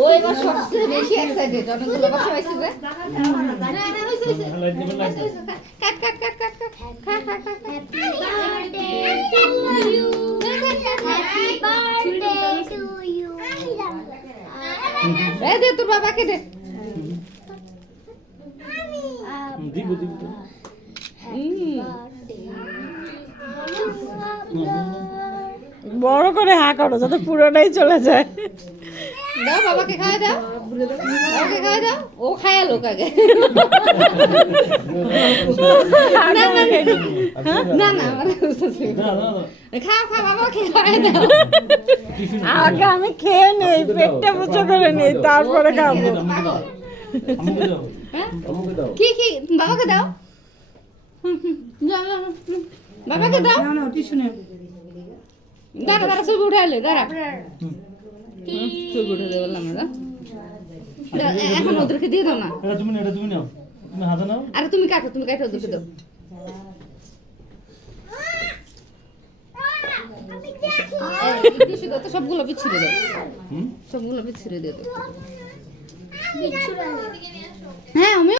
ওই এবার সবচেয়ে বেশি এক্সাইটেড অনেকগুলো বাচ্চা হয়েছে যে কাট কাট কাট কাট কাট খা খা খা Happy birthday to you. Happy birthday to you. এই দে তোর বাবাকে দে দিব দিব বড় করে হা করো যাতে পুরোটাই চলে যায়। দাও বাবাকে খাওয়া দাও বাবাকে খাওয়া দাও ও খায় লোক আগে না না না না খাও খাও বাবাকে খাওয়া দাও আগে আমি খেয়ে নেই, পেটটা পুজো করে নেই, তারপরে খাবো। কি কি বাবাকে দাও বাবাকে দাও দাঁড়া দাঁড়া ছবি উঠাইলে দাঁড়া ছবি উঠে দেবো আমরা এখন ওদেরকে দিয়ে দাও না এটা তুমি নাও তুমি হাতে নাও আরে তুমি কাটো ওদেরকে দাও তো সবগুলো বিচ্ছিরে দাও সবগুলো বিচ্ছিরে দিয়ে দাও হ্যাঁ আমি